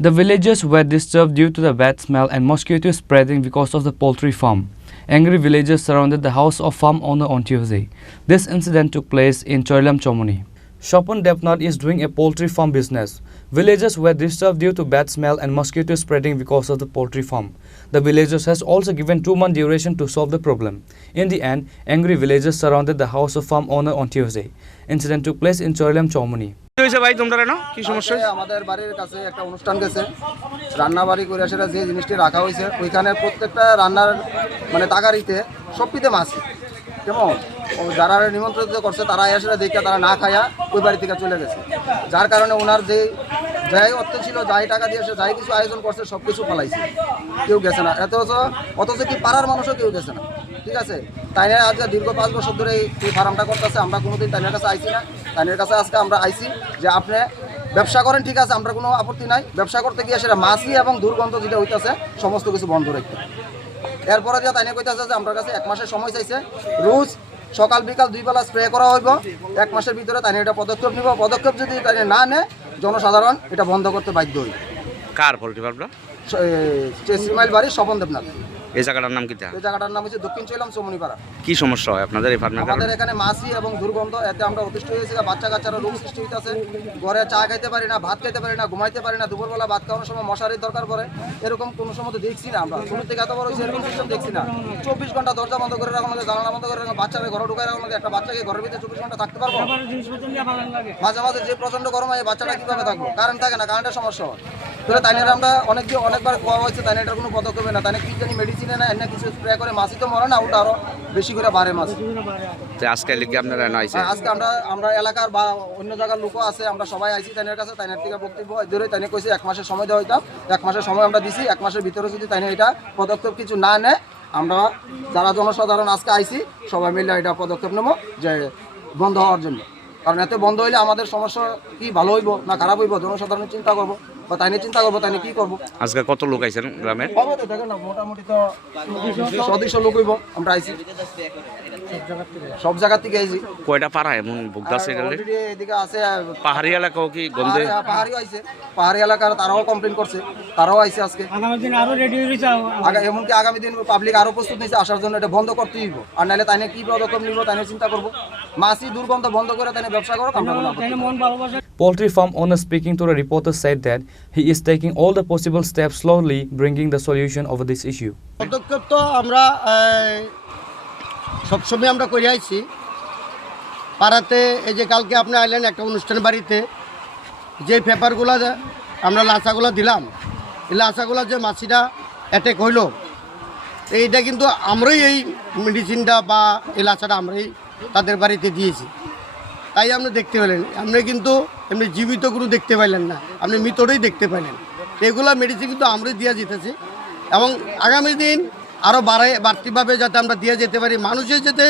The villagers were disturbed due to the bad smell and mosquito spreading because of the poultry farm. Angry villagers surrounded the house of farm owner on Tuesday. This incident took place in Choilam Chomoni. Shopon Devnath is doing a poultry farm business. Villagers were disturbed due to bad smell and mosquito spreading because of the poultry farm. The villagers has also given 2-month duration to solve the problem. In the end, angry villagers surrounded the house of farm owner on Tuesday. Incident took place in Choilam Chomoni. আমাদের বাড়ির কাছে একটা অনুষ্ঠান গেছে রান্না বাড়ি করে সেটা যে জিনিসটি রাখা হয়েছে ওইখানে প্রত্যেকটা রান্নার মানে তাগারিতে সবটিতে মাছ কেমন যারা নিমন্ত্রিত করছে তারা এসে দেখে তারা না খায়া ওই বাড়ি থেকে চলে গেছে যার কারণে ওনার যে যাই অর্থ ছিল যাই টাকা দিয়েছে যাই কিছু আয়োজন করছে সব কিছু ফলাইছে কেউ গেছে না অথচ কি পাড়ার মানুষও কেউ গেছে না ঠিক আছে তাই আজ দীর্ঘ 5 বছর ধরে এই ফার্মটা করতেছে আমরা কোনোদিন তাইনের কাছে আইছি না তাইনের কাছে আজকে আমরা আইছি যে আপনি ব্যবসা করেন ঠিক আছে আমরা কোনো আপত্তি নাই ব্যবসা করতে গিয়ে সেটা মাছি এবং দুর্গন্ধ যেটা হইতেছে সমস্ত কিছু বন্ধ রাখতে এরপরে যে তাইনে কইতেছে যে আমার কাছে 1 মাসের সময় চাইছে রোজ সকাল বিকাল 2 বেলা স্প্রে করা হইব 1 মাসের ভিতরে তাইনে এটা পদক্ষেপ নিব পদক্ষেপ যদি তাইনে না নেয় জনসাধারণ এটা বন্ধ করতে বাধ্য হইবে কার পোল্ট্রি ফার্মটা শ্রীমাইল বাড়ি স্বপন দেবনাথ এই জায়গাটার নাম কি? এই জায়গাটার নাম হচ্ছে দক্ষিণ চৈলাম চমনিপাড়া। কি সমস্যা হয় আপনাদের এই ফার্মে? আমাদের এখানে মাছি এবং দুর্গন্ধ এতে আমরা অতিষ্ঠ হয়েছি বাচ্চা কাচ্চারা রোগ সৃষ্টি হইতেছে ঘরে চা খাইতে পারি না ভাত খাইতে পারি না ঘুমাইতে পারি না দুপুরবেলা ভাত খাওয়ানোর সময় মশারির দরকার পড়ে এরকম কোনো সময় দেখছি না আমরা শুরু থেকে এত বড় হয়েছে এরকম সিস্টেম দেখছি না 24 ঘন্টা দরজা বন্ধ করে রাখা লাগে জানালা বন্ধ করে রাখা বাচ্চাকে ঘরে ঢুকাই রাখা লাগে একটা বাচ্চাকে ঘরের ভিতরে 24 ঘন্টা থাকতে পারবো মাঝে মাঝে যে প্রচন্ড গরম হয় বাচ্চাটা কিভাবে থাকবো কারেন্ট থাকে না কারেন্টের সমস্যা হয় তাহলে তাই আমরা অনেকবার কোয়া হয়েছে তাই এটার কোনো পদক্ষেপ না তাই কি জানি মেডিসিনে না এনে কিছু স্প্রে করে মাছি তো মরে না ওটা আরো বেশি করে বাড়ে মাছ আজকে লিখে আপনারা আইছে আজকে আমরা এলাকার বা অন্য জায়গার লোকও আছে আমরা সবাই আইছি তাইনের কাছে তাইনের থেকে বক্তব্য ধরে তাইনে কইছে 1 মাসের সময় দেওয়া হইতাম 1 মাসের সময় আমরা দিছি 1 মাসের ভিতরে যদি তাইনে এটা পদক্ষেপ কিছু না নেয় আমরা যারা জনসাধারণ আজকে আইছি সবাই মিলে এটা পদক্ষেপ নেব যে বন্ধ হওয়ার জন্য কারণ এতে বন্ধ হইলে আমাদের সমস্যা কি ভালো হইব না খারাপ হইব জনসাধারণ চিন্তা করবো বা তাইনে চিন্তা করবো তাইনে কি করবো আজকে কত লোক আইছেন গ্রামের? দেখেন না মোটামুটি তো 100 লোক হইব আমরা আইছি সব জায়গা থেকে আইছি কয়টা পাড়া এমন ভুগদাছে এদিকে আছে পাহাড়ি এলাকাও কি গন্ধে পাহাড়িও আইছে পাহাড়ি এলাকার তারাও কমপ্লেন করছে তারাও আইছে আজকে আগামী দিন আরো রেডি হয়ে গেছে এমনকি আগামী দিন পাবলিক আরো প্রস্তুত নিয়েছে আসার জন্য এটা বন্ধ করতেই হইব আর নাহলে তাইনে কি পদক্ষেপ নিব তাইনে চিন্তা করবো মাছি দুর্গন্ধ বন্ধ করে তাইনে ব্যবসা করো Poultry farm owner speaking to the reporter said that he is taking all the possible steps slowly bringing the solution over this issue. পদক্ষেপ তো আমরা সবসময় আমরা করে আইছি পাড়াতে এই যে কালকে আপনি আইলেন একটা অনুষ্ঠান বাড়িতে যে পেপারগুলো আমরা লাচাগুলো দিলাম এই লাচাগুলো যে মাছিটা অ্যাটেক হইল এইটা কিন্তু আমরাই এই মেডিসিনটা বা এই লাচাটা আমরাই তাদের বাড়িতে দিয়েছি তাই আপনি দেখতে পেলেন আপনি কিন্তু এমনি জীবিত গরু দেখতে পাইলেন না আপনি মৃতটাই দেখতে পাইলেন এগুলো মেডিসিন কিন্তু আমরাই দিয়ে যেতেছি এবং আগামী দিন আরও বাড়তিভাবে যাতে আমরা দিয়ে যেতে পারি মানুষের যাতে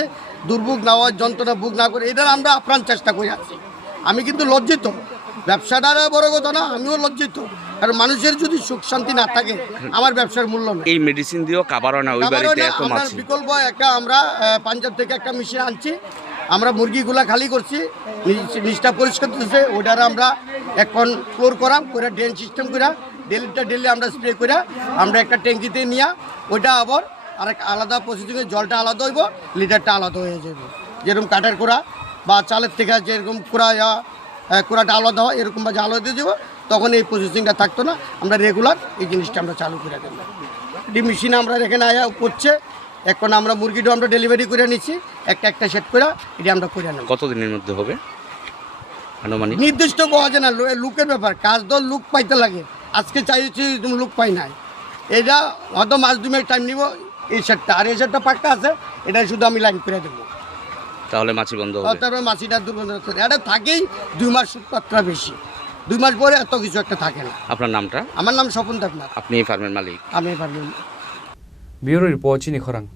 দুর্ভোগ না হয় যন্ত্রণা ভোগ না করে এটা আমরা আপ্রাণ চেষ্টা করে আছি আমি কিন্তু লজ্জিত ব্যবসাটার বড় কথা না আমিও লজ্জিত কারণ মানুষের যদি সুখ শান্তি না থাকে আমার ব্যবসার মূল্য নেই এই মেডিসিন দিয়েও কাবার না ওই বাড়িতে এত মাছ বিকল্প একটা আমরা পাঞ্জাব থেকে একটা মেশিন আনছি আমরা মুরগিগুলা খালি করছি নিচটা পরিষ্কার করতেছে ওটার আমরা এখন ফ্লোর করাম করে ড্রেন সিস্টেম করে ডেলি আমরা স্প্রে করে আমরা একটা ট্যাঙ্কিতে নিয়ে ওইটা আবার আরেক আলাদা প্রসেসিংয়ে জলটা আলাদা হইব লিটারটা আলাদা হয়ে যাবে যেরকম কাঠের কোড়া বা চালের থেকে যেরকম কোড়াটা আলাদা হয় এরকম বা আলাদা দিয়ে দেবো তখন এই প্রসেসিংটা থাকতো না আমরা রেগুলার এই জিনিসটা আমরা চালু করে দেবো এটি মেশিন আমরা এখানে আয়া করছে এখন আমরা মুরগিটাও আমরা ডেলিভারি করে নিচ্ছি একটা সেট করে এটি আমরা করে নেব কতদিনের মধ্যে হবে আনুমানিক নির্দিষ্ট পাওয়া যায় না লুকের ব্যাপার কাজ দল লুক পাইতে লাগে আজকে চাইছি তুমি লুক পাই নাই এটা হয়তো মাস 2 মাস টাইম নিব এই সেটটা আর এই সেটটা পাক্কা আছে এটা শুধু আমি লাইন করে দেবো তাহলে মাছি বন্ধ হবে তারপরে মাছিটা দুর্গন্ধ এটা থাকেই 2 মাস মাত্রা বেশি 2 মাস পরে এত কিছু একটা থাকে না আপনার নামটা? আমার নাম স্বপন দেবনাথ। আপনি এই ফার্মের মালিক? আমি এই ফার্মের Bureau Report Chini Khorang.